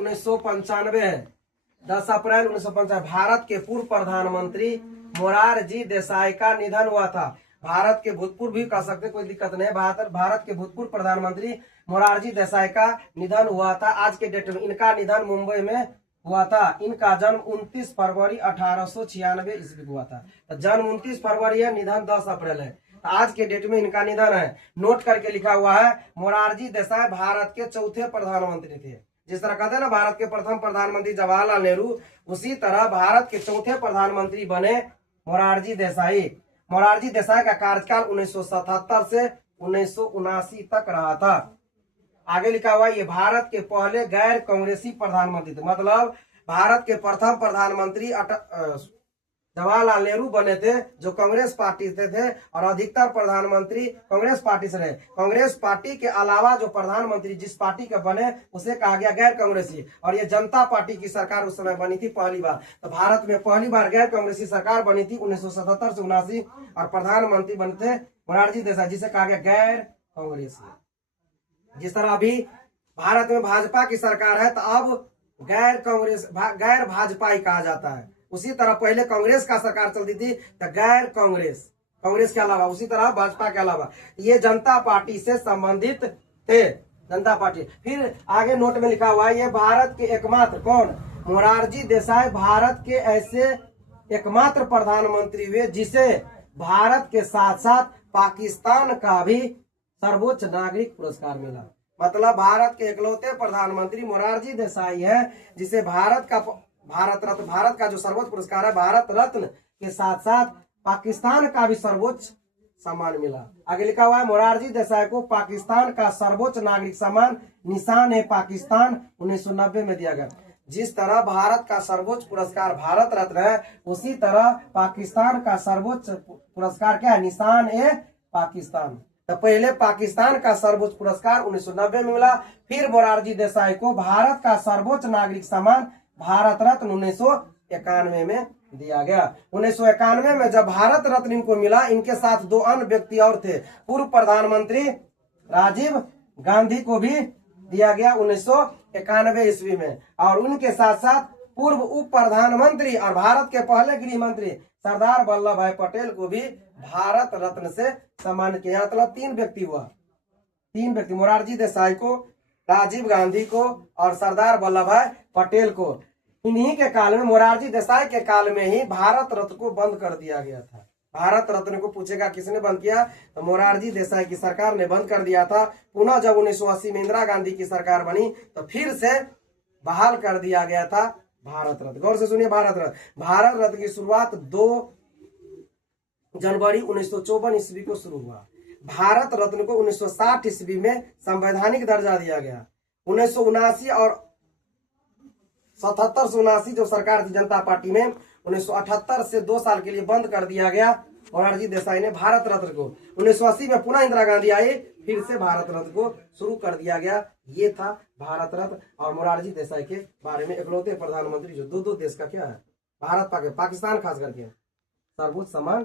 1995 है। 10 अप्रैल 1995 भारत के पूर्व प्रधानमंत्री मोरारजी देसाई का निधन हुआ था। भारत के भूतपूर्व भी कह सकते, कोई दिक्कत नहीं। भारत के भूतपूर्व प्रधानमंत्री मोरारजी देसाई का निधन हुआ था। आज के डेट में इनका निधन मुंबई में हुआ था। इनका जन्म 29 फरवरी 1896 ईस्वी को हुआ था। तो जन्म 29 फरवरी है, निधन 10 अप्रैल है। तो आज के डेट में इनका निधन है। नोट करके लिखा हुआ है, मोरारजी देसाई भारत के चौथे प्रधानमंत्री थे। जिस तरह कहते हैं ना भारत के प्रथम प्रधानमंत्री जवाहरलाल नेहरू, उसी तरह भारत के चौथे प्रधानमंत्री बने मोरारजी देसाई। मोरारजी देसाई का कार्यकाल 1977 से 1979 तक रहा था। आगे लिखा हुआ ये भारत के पहले गैर कांग्रेसी प्रधानमंत्री थे। मतलब भारत के प्रथम प्रधानमंत्री जवाहरलाल नेहरू बने थे, जो कांग्रेस पार्टी से थे, और अधिकतर प्रधानमंत्री कांग्रेस पार्टी से रहे। कांग्रेस पार्टी के अलावा जो प्रधानमंत्री जिस पार्टी के बने उसे कहा गया गैर कांग्रेसी। और ये जनता पार्टी की सरकार उस समय बनी थी पहली बार। तो भारत में पहली बार गैर कांग्रेसी सरकार बनी थी 1977 से 1979, और प्रधानमंत्री बने थे मोरारजी देसाई, जिसे कहा गया गैर कांग्रेसी। जिस तरह अभी भारत में भाजपा की सरकार है, तो अब गैर भाजपाई कहा जाता है। उसी तरह पहले कांग्रेस का सरकार चलती थी तो गैर कांग्रेस के अलावा, उसी तरह भाजपा के अलावा ये जनता पार्टी से संबंधित थे। जनता पार्टी। फिर आगे नोट में लिखा हुआ है, ये भारत के एकमात्र कौन, मोरारजी देसाई भारत के ऐसे एकमात्र प्रधानमंत्री हुए जिसे भारत के साथ साथ पाकिस्तान का भी सर्वोच्च नागरिक पुरस्कार मिला। मतलब भारत के इकलौते प्रधानमंत्री मोरारजी देसाई है, जिसे भारत का जो सर्वोच्च पुरस्कार है भारत रत्न के साथ साथ पाकिस्तान का भी सर्वोच्च सम्मान मिला। आगे लिखा हुआ है, मोरारजी देसाई को पाकिस्तान का सर्वोच्च नागरिक सम्मान निशान ए पाकिस्तान 1990 में दिया गया। जिस तरह भारत का सर्वोच्च पुरस्कार भारत रत्न है, उसी तरह पाकिस्तान का सर्वोच्च पुरस्कार क्या है, निशान ए पाकिस्तान। तो पहले पाकिस्तान का सर्वोच्च पुरस्कार 1990 में मिला, फिर मोरारजी देसाई को भारत का सर्वोच्च नागरिक सम्मान भारत रत्न 1991 में दिया गया। 1991 में जब भारत रत्न इनको मिला, इनके साथ 2 अन्य व्यक्ति और थे। पूर्व प्रधानमंत्री राजीव गांधी को भी दिया गया 1991 ईस्वी में, और उनके साथ साथ पूर्व उप प्रधानमंत्री और भारत के पहले गृह मंत्री सरदार वल्लभ भाई पटेल को भी भारत रत्न से सम्मानित किया। मतलब 3 व्यक्ति हुआ, 3 व्यक्ति, मोरारजी देसाई को, राजीव गांधी को और सरदार वल्लभ भाई पटेल को। इन्हीं के काल में, मोरारजी देसाई के काल में ही भारत रत्न को बंद कर दिया गया था। भारत रत्न को पूछेगा किसने बंद किया, तो मोरारजी देसाई की सरकार ने बंद कर दिया था। पुनः जब 1980 में इंदिरा गांधी की सरकार बनी तो फिर से बहाल कर दिया गया था भारत रत्न। गौर से सुनिए, भारत रत्न की शुरुआत 2 जनवरी 1954 ईस्वी को शुरू हुआ। भारत रत्न को 1960 ईस्वी में संवैधानिक दर्जा दिया गया। 1979 और 77 से 79 जो सरकार थी जनता पार्टी में, 1978 से 2 साल के लिए बंद कर दिया गया मोरारजी देसाई ने भारत रत्न को। 1980 में पुनः इंदिरा गांधी आई, फिर से भारत रत्न को शुरू कर दिया गया। ये था भारत रत्न और मोरारजी देसाई के बारे में, इकलौते प्रधानमंत्री जो 2 देश का क्या है, भारत पाकिस्तान खास करके सर्वोच्च सम्मान।